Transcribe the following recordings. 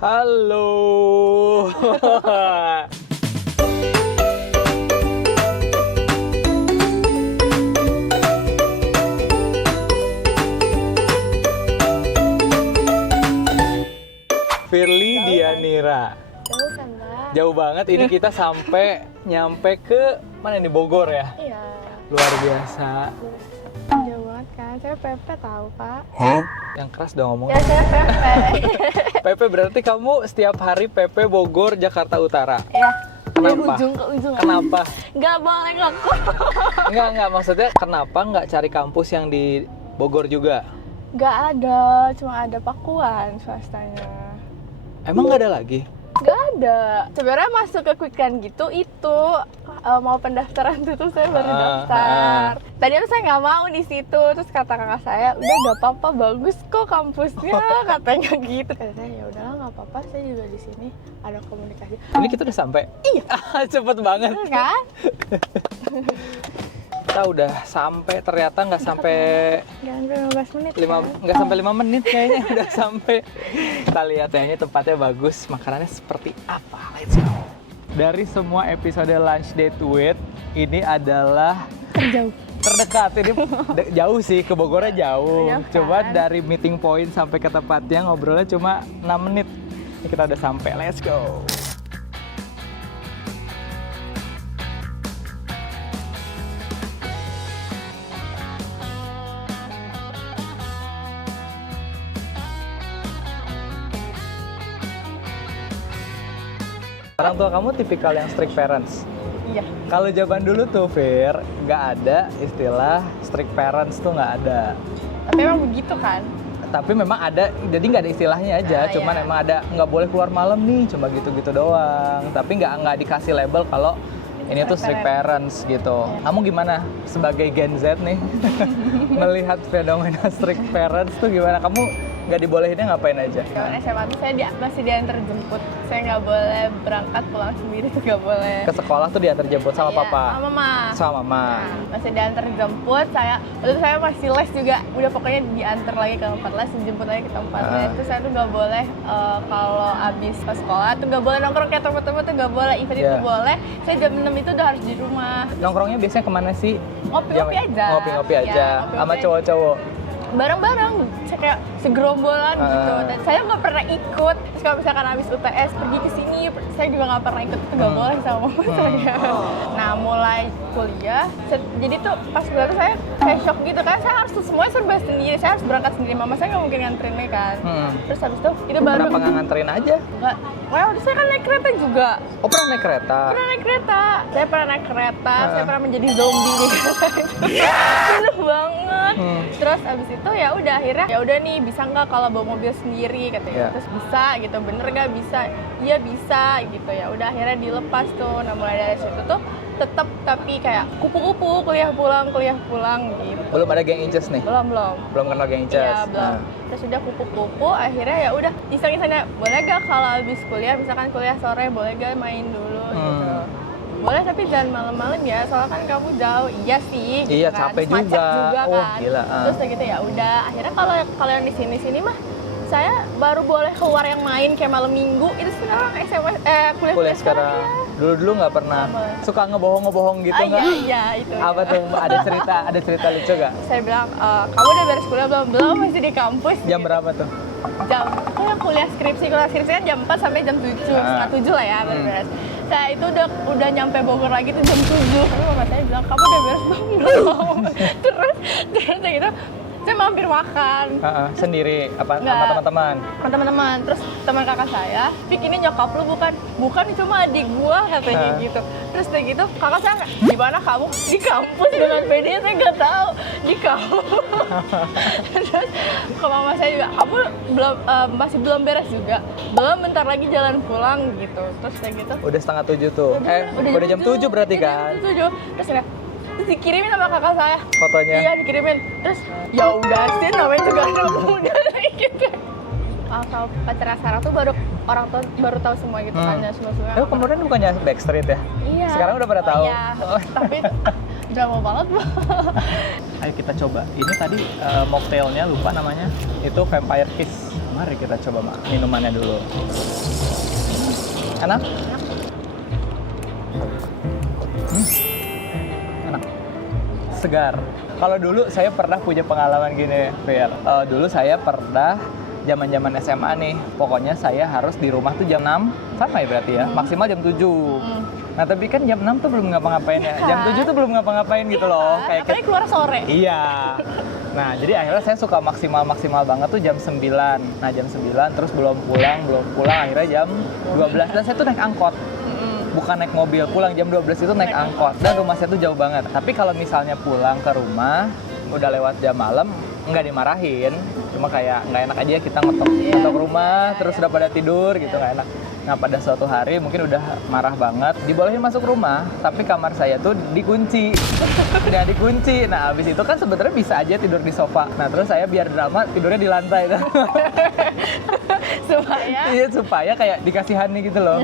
Halo. Firly Dianira. Jauh kan, Mbak? Jauh banget ini kita nyampe ke mana ini, Bogor ya? Iya. Luar biasa. Jauh banget kan? Saya PP tahu, Pak. Yang keras dong ngomong. Ya, saya PP. PP berarti kamu setiap hari PP Bogor Jakarta Utara. Ya. Dari Kenapa? ujung ke ujung. Kenapa? Nggak boleh ngaku. Enggak, maksudnya kenapa nggak cari kampus yang di Bogor juga? Nggak ada, cuma ada Pakuan swastanya. Emang nggak ada lagi? Nggak ada. Sebenarnya masuk ke Quicken gitu itu mau pendaftaran tuh saya baru daftar. Tadinya saya nggak mau di situ, terus kata kakak saya, udah nggak apa-apa, bagus kok kampusnya, katanya gitu. Kata saya ya udahlah nggak apa-apa, saya juga di sini ada komunikasi. Ini kita udah sampai? Iya. Cepet banget. Bener kan? Kita udah sampai, ternyata nggak sampai Jangan 15 menit. nggak sampai 5 menit kayaknya udah sampai. Kita lihat ya, ini tempatnya bagus, makanannya seperti apa. Let's go. Dari semua episode Lunch Date With, ini adalah Terjauh. terdekat. Ini jauh sih, ke Bogornya jauh. Jauh kan? Coba dari meeting point sampai ke tempatnya ngobrolnya cuma 6 menit. Ini kita udah sampai, let's go. Orang tua kamu tipikal yang strict parents? Iya. Kalau zaman dulu tuh, Fir, nggak ada istilah strict parents tuh, nggak ada. Tapi emang begitu kan? Tapi memang ada, jadi nggak ada istilahnya aja. Nah, cuman iya. emang ada nggak boleh keluar malam nih, cuma gitu-gitu doang. Tapi nggak dikasih label kalau ini tuh strict parents gitu. Iya. Kamu gimana sebagai Gen Z nih melihat fenomena strict parents tuh gimana? Kamu nggak dibolehinnya ngapain aja? Zaman SMA tuh saya masih diantar jemput. Saya nggak boleh berangkat pulang sendiri tuh nggak boleh. Ke sekolah tuh diantar jemput sama Iya, papa? sama mama. Sama mama. Nah, masih diantar jemput. Waktu itu saya masih les juga. Udah pokoknya diantar lagi ke tempat les, dijemput lagi ke tempat les. Terus saya tuh nggak boleh kalau abis ke sekolah tuh nggak boleh nongkrong kayak temen-temen tuh nggak boleh. Even itu boleh. Saya jam 6 itu udah harus di rumah. Nongkrongnya biasanya kemana sih? Ngopi-ngopi aja. Ngopi-ngopi aja. Ya, Sama ngopi-ngopi cowok-cowok? bareng-bareng, saya kayak segerombolan gitu. Dan saya nggak pernah ikut. Terus kalau misalkan habis UTS pergi ke sini, saya juga nggak pernah ikut. Itu nggak boleh sama mama saya. Nah, mulai kuliah, jadi tuh pas kuliah tuh saya kayak shock gitu kan. Saya harus semuanya serba sendiri. Saya harus berangkat sendiri. Mama saya nggak mungkin nganterin kan. Terus habis itu baru. Kenapa nggak nganterin aja? Nggak. Well, saya kan naik kereta juga. Oh, pernah naik kereta? Pernah naik kereta. Saya pernah naik kereta. Saya pernah menjadi zombie di kereta itu. Penuh banget. Terus abis itu ya udah akhirnya ya udah nih, bisa nggak kalau bawa mobil sendiri katanya. Terus bisa gitu, bener nggak? Bisa. Iya bisa gitu. Ya udah akhirnya dilepas tuh. Nah, mulai dari situ tuh tetap tapi kayak kupu-kupu, kuliah pulang gitu. Belum ada geng inces nih? Belum Kenal geng inces? Iya, belum. Terus udah kupu-kupu, akhirnya ya udah iseng-isengnya, boleh gak kalau habis kuliah, misalkan kuliah sore, boleh gak main dulu gitu. Boleh, tapi jangan malam-malam ya, soalnya kan kamu jauh. Iya sih, gitu Iya, kan. capek Terus macet juga Wah, kan. gila. Terus kayak gitu ya udah, akhirnya kalau yang di sini mah saya baru boleh keluar yang main kayak malam minggu. Itu sekarang kuliah sekarang. Iya. Dulu nggak pernah. Nggak boleh. Suka ngebohong gitu nggak? Iya, itu. Apa tuh? Ada cerita lucu nggak? Saya bilang, kamu udah beres kuliah belum? Masih di kampus. Jam gitu. berapa tuh? Jam kuliah skripsi kan jam 4 sampai jam 7, setengah 7 lah ya beres. Saya itu udah nyampe Bogor lagi tuh jam 7. Tapi mama saya bilang, kamu udah beres belum? terus kayak gitu, saya mampir makan. Sendiri? Apa Nggak. sama teman-teman? Sama teman-teman. Terus teman kakak saya, Fik, ini nyokap lu bukan? Bukan, cuma adik gua katanya gitu. Terus kayak gitu, kakak saya di mana kamu? Di kampus dengan PD, saya nggak tahu di kampus. Terus ke mama saya juga, kamu masih belum beres juga? Belum, bentar lagi jalan pulang gitu. Terus kayak gitu. Udah setengah 7 tuh? Udah jam 7 berarti kan? Jam 7. Terus dikirimin sama kakak saya Fotonya? Iya, dikirimin. Terus ya udah sih, namanya juga anak muda gitu. Kalau pacaran Sarah tuh orang tua baru tahu semua gitu kan, ya semua. Kemudian bukannya Backstreet ya? Iya. Sekarang udah pada tahu. Iya. Tapi drama banget. Ayo kita coba. Ini tadi mocktailnya lupa namanya. Itu Vampire Kiss. Mari kita coba minumannya dulu. Enak? Enak. Segar. Kalau dulu saya pernah punya pengalaman gini, Phil. Dulu saya pernah zaman-zaman SMA nih, pokoknya saya harus di rumah tuh jam 6, sama ya berarti ya, maksimal jam 7. Nah tapi kan jam 6 tuh belum ngapa-ngapain ya, jam 7 tuh belum ngapa-ngapain gitu loh. Kayak apalagi keluar sore. Iya. Nah jadi akhirnya saya suka maksimal banget tuh jam 9. Nah jam 9 terus belum pulang akhirnya jam 12. Dan saya tuh naik angkot. Bukan naik mobil, pulang jam 12 itu naik angkot. Dan rumah saya tuh jauh banget. Tapi kalau misalnya pulang ke rumah, udah lewat jam malam, nggak dimarahin. Cuma kayak nggak enak aja kita ngetok rumah, terus udah pada tidur gitu, nggak enak. Nah pada suatu hari mungkin udah marah banget, dibolehin masuk rumah, tapi kamar saya tuh dikunci. Udah dikunci. Nah abis itu kan sebenarnya bisa aja tidur di sofa. Nah terus saya biar drama tidurnya di lantai. supaya kayak dikasihani gitu loh.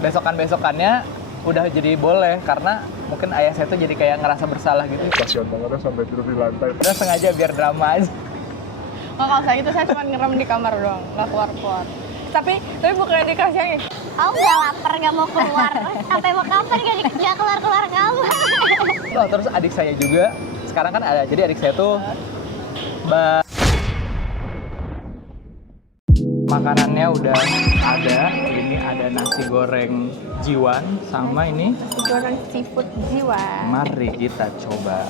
Besokannya udah jadi boleh karena mungkin ayah saya tuh jadi kayak ngerasa bersalah gitu. Kasihan banget sampai tidur di lantai. Udah sengaja biar drama aja. Kalau saya itu saya cuma ngerem di kamar doang, nggak keluar. Tapi bukannya dikasihin. Aku udah lapar gak mau keluar. Sampai mau kapan gak keluar kamar. Oh, terus adik saya juga sekarang kan ada, jadi adik saya tuh makanannya udah ada. Ini ada nasi goreng jiwan sama ini Nasi goreng seafood jiwa. mari kita coba.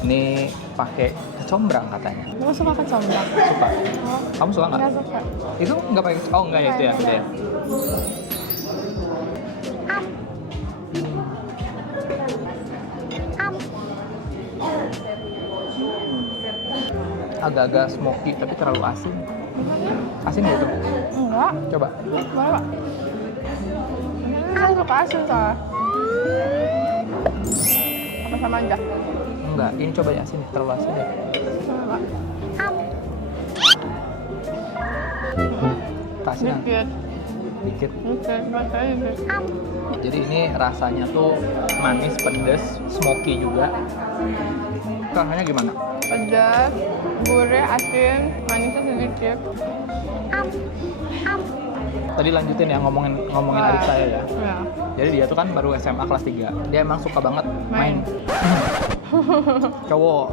Ini pakai kecombrang katanya. Kamu suka kecombrang? Suka. Kamu suka nggak? Nggak suka. Itu nggak pakai? Oh nggak ya itu ya. Itu ya. Agak-agak smoky tapi terlalu asin. Asin nggak itu? Enggak. Coba. Boleh, Pak. Saya suka asin soalnya. Apa sama aja? Enggak, ini coba ya asin, terlalu asin ya. Coba. Kasihan. Dikit. Jadi ini rasanya tuh manis, pedas, smoky juga. Rasanya gimana? Pedas, gurih, asin, manisnya sedikit. Tadi lanjutin ya ngomongin adik saya ya. Ya. Jadi dia tuh kan baru SMA kelas 3. Dia emang suka banget main. Cowok.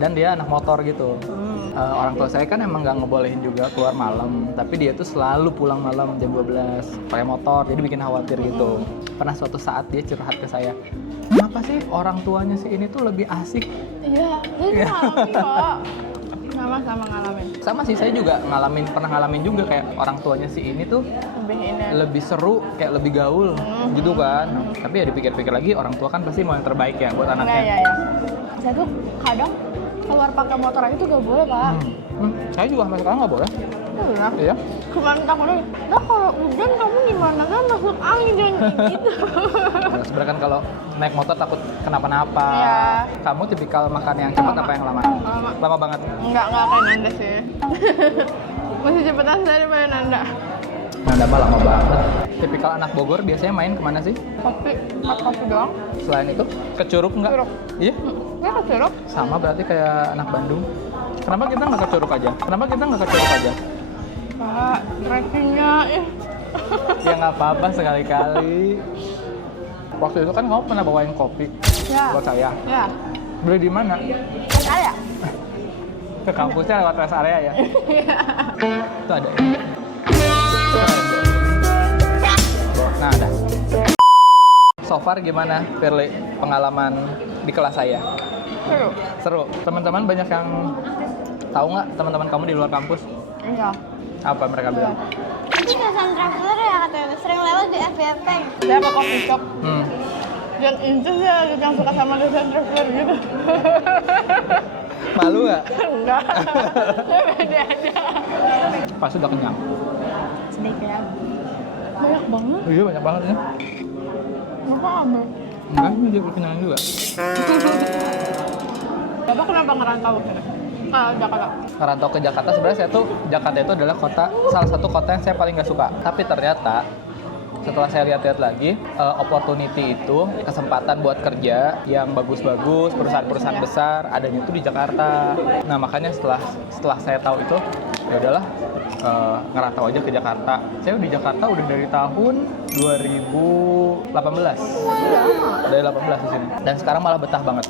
Dan dia anak motor gitu. Orang tua saya kan emang nggak ngebolehin juga keluar malam. Tapi dia tuh selalu pulang malam jam 12 pakai motor. Jadi bikin khawatir gitu. Pernah suatu saat dia curhat ke saya. Kenapa sih orang tuanya si ini tuh lebih asik? Iya, dia ngalamin kok. Sama ngalamin. Sama sih, saya juga pernah ngalamin juga kayak orang tuanya si ini tuh Lebih ini. lebih seru, kayak lebih gaul gitu kan. Tapi ya dipikir-pikir lagi orang tua kan pasti mau yang terbaik ya buat anaknya. Iya. Saya tuh kadang keluar pakai motor aja tuh gak boleh, Pak. Saya juga sampai sekarang nggak boleh. Iya. Iya. Cuman takutnya, nah kalau hujan kamu gimana kan masuk angin dan gitu. Nah, sebenarnya kan kalau naik motor takut kenapa-napa. Iya. Kamu tipikal makan yang cepat apa yang lama? Lama. Lama banget. Enggak kayak Nanda sih. Masih cepetan daripada Nanda. Nanda mah lama banget. Tipikal anak Bogor biasanya main kemana sih? Kopi doang. Selain itu, ke Curug nggak? Curug. Iya. Ya ke Curug. Sama berarti kayak anak Bandung. Kenapa kita nggak ke Curug aja? Pak, trekkingnya Ya nggak apa-apa sekali-kali. Waktu itu kan kamu pernah bawain kopi Ya. buat saya. Ya. Beli di mana? Ada. Ke kampusnya lewat rest area ya? Itu ada ya? Nah ada. So far gimana Firly pengalaman di kelas saya? Seru. Teman-teman banyak yang tahu nggak teman-teman kamu di luar kampus? Iya. Apa mereka bilang? Itu dosen traveler ya katanya, sering lewat di FYP. Saya ke coffee shop. Hmm. Dan itu ya yang suka sama dosen traveler gitu. Malu nggak? Enggak. Beda aja. Pas udah kenyang. Sedikit. Banyak banget. Iya banyak banget ya. Kenapa ambil? Enggak, ini dia kenyang juga. Bapak kenapa ngerantau ke Jakarta? Ngerantau ke Jakarta, sebenarnya saya tuh Jakarta itu adalah salah satu kota yang saya paling nggak suka. Tapi ternyata setelah saya lihat-lihat lagi, opportunity itu, kesempatan buat kerja yang bagus-bagus, perusahaan-perusahaan besar adanya itu di Jakarta. Nah makanya setelah saya tahu itu, ya udahlah, ngerantau aja ke Jakarta. Saya di Jakarta udah dari tahun 2018. Dari 18 di sini. Dan sekarang malah betah banget.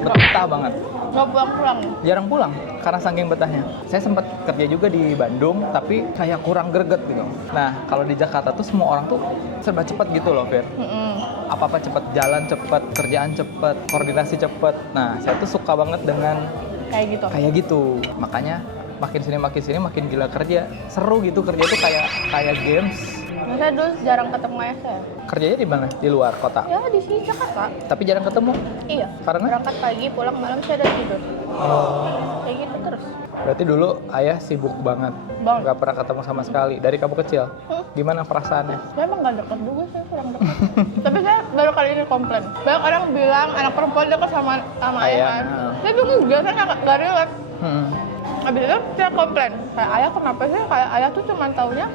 Betah banget. Nggak pulang-pulang. Jarang pulang karena saking betahnya. Saya sempat kerja juga di Bandung, tapi kayak kurang greget gitu. Nah, kalau di Jakarta tuh semua orang tuh serba cepet gitu loh, Fir. Apa-apa cepet, jalan cepet, kerjaan cepet, koordinasi cepet. Nah, saya tuh suka banget dengan Kayak gitu. Makanya makin sini makin gila kerja. Seru gitu, kerja tuh kayak games. Saya dulu jarang ketemu ayah saya. Kerjanya di mana? Di luar kota. Ya di sini Jakarta. Tapi jarang ketemu. Iya. Karena? Berangkat pagi, pulang malam saya udah tidur. Kayak gitu terus. Berarti dulu ayah sibuk banget. Banget. Nggak pernah ketemu sama sekali. Dari kamu kecil. Gimana perasaannya? Saya emang nggak deket juga, saya kurang deket. Tapi saya baru kali ini komplain. Banyak orang bilang anak perempuan deket sama ayah Ayah, kan. nah. Saya tuh enggak, saya nggak relate. Habis itu saya komplain. Kayak ayah kenapa sih? Kayak ayah tuh cuma taunya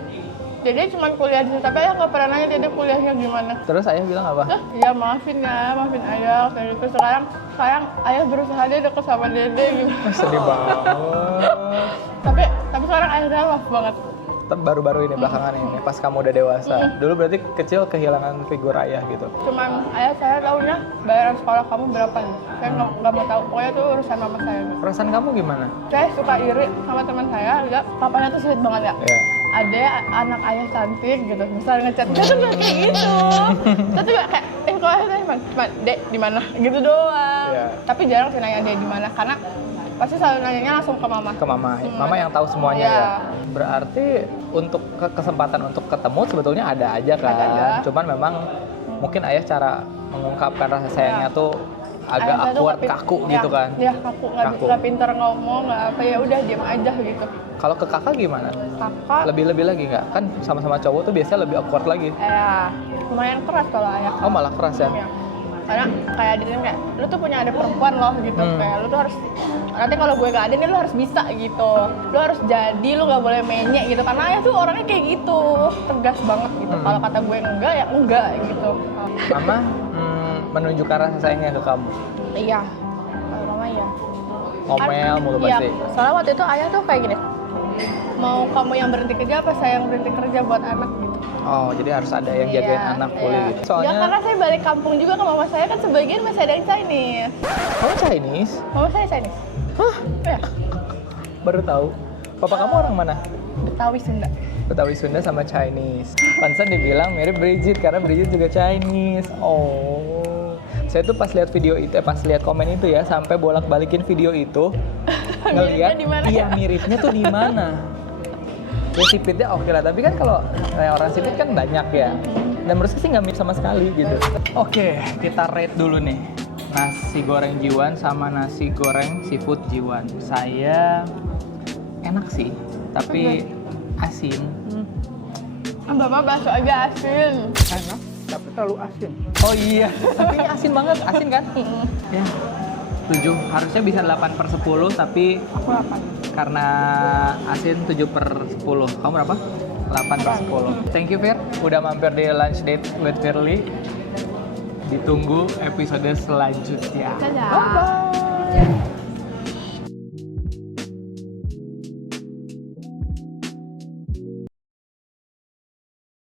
Dede cuma kuliah di sini, tapi ayah nggak pernah nanya Dede kuliahnya gimana. Terus ayah bilang apa? Ya maafin ayah kayak gitu. Sekarang ayah berusaha deh deket sama Dede gitu. Sedih banget. tapi sekarang ayah udah love banget. Tapi baru-baru ini, belakangan ini, pas kamu udah dewasa. Dulu berarti kecil kehilangan figur ayah gitu. Cuman ayah saya taunya bayaran sekolah kamu berapa nih? Saya nggak mau tahu. Pokoknya itu urusan mama saya. Perasaan kamu gimana? Saya suka iri sama teman saya, lihat papanya tuh sweet banget ya. Iya. Ada anak ayah cantik gitu, misal ngechat, saya tuh nggak kayak gitu. Saya tuh nggak kayak, kalau ayah saya cuma, Dek di mana? Gitu doang. Iya. Tapi jarang sih nanya dia di mana, karena pasti selalu nanyanya langsung ke mama. Ke mama. Mama yang tahu semuanya Iya. ya. Berarti untuk kesempatan untuk ketemu sebetulnya ada aja kan. Ada. Cuman memang mungkin ayah cara mengungkapkan rasa sayangnya tuh agak Ayah saya tuh awkward, nggak kaku ya, gitu kan. Ya kaku, nggak pinter ngomong, nggak apa, ya udah diam aja gitu. Kalau ke kakak gimana? Kakak, Lebih lagi nggak? Kan sama-sama cowok tuh biasanya lebih awkward lagi. ya lumayan keras kalau ayah. Oh malah keras ya? Ya. Karena kayak di sini kayak, lu tuh punya ada perempuan loh gitu, kayak lu tuh harus, nanti kalau gue gak ada nih lu harus bisa gitu. Lu harus jadi, lu gak boleh menyek gitu. Karena ayah tuh orangnya kayak gitu, tegas banget gitu. Kalau kata gue enggak, ya enggak gitu. Mama menunjukkan rasa sayangnya ke kamu. Iya, kalau mama iya. Ngomel mulu Iya, pasti. soalnya waktu itu ayah tuh kayak gini, mau kamu yang berhenti kerja apa saya yang berhenti kerja buat anak gitu. Oh, jadi harus ada yang jagain Iya, anak iya. kuliah gitu. Ya Soalnya karena saya balik kampung juga ke mama saya kan sebagian masih ada yang Chinese. kamu Chinese? Mama saya Chinese. Hah? Ya, Baru tahu. Papa kamu orang mana? Betawi Sunda. Betawi Sunda sama Chinese. Pantesan dibilang mirip Bridget karena Bridget juga Chinese. Oh. Saya tuh pas lihat video itu, pas lihat komen itu ya, sampai bolak-balikin video itu ngelihat Miripnya di mana iya ya? miripnya tuh di mana. Ya sipitnya oke lah, tapi kan kalau orang sipit kan banyak ya. Dan menurut saya sih nggak mirip sama sekali gitu. Oke, kita rate dulu nih. Nasi goreng Jiwan sama nasi goreng seafood Jiwan. Saya enak sih, tapi asin. Mbak Mama bakso aja asin. Enak, tapi terlalu asin. Oh iya, tapi ini asin banget, asin kan? Ya, 7, harusnya bisa 8/10, tapi Aku 8. karena asin 7/10. Kamu berapa? 8/10. Thank you Fir, udah mampir di lunch date with Firly. Ditunggu episode selanjutnya. Dadah. Bye-bye.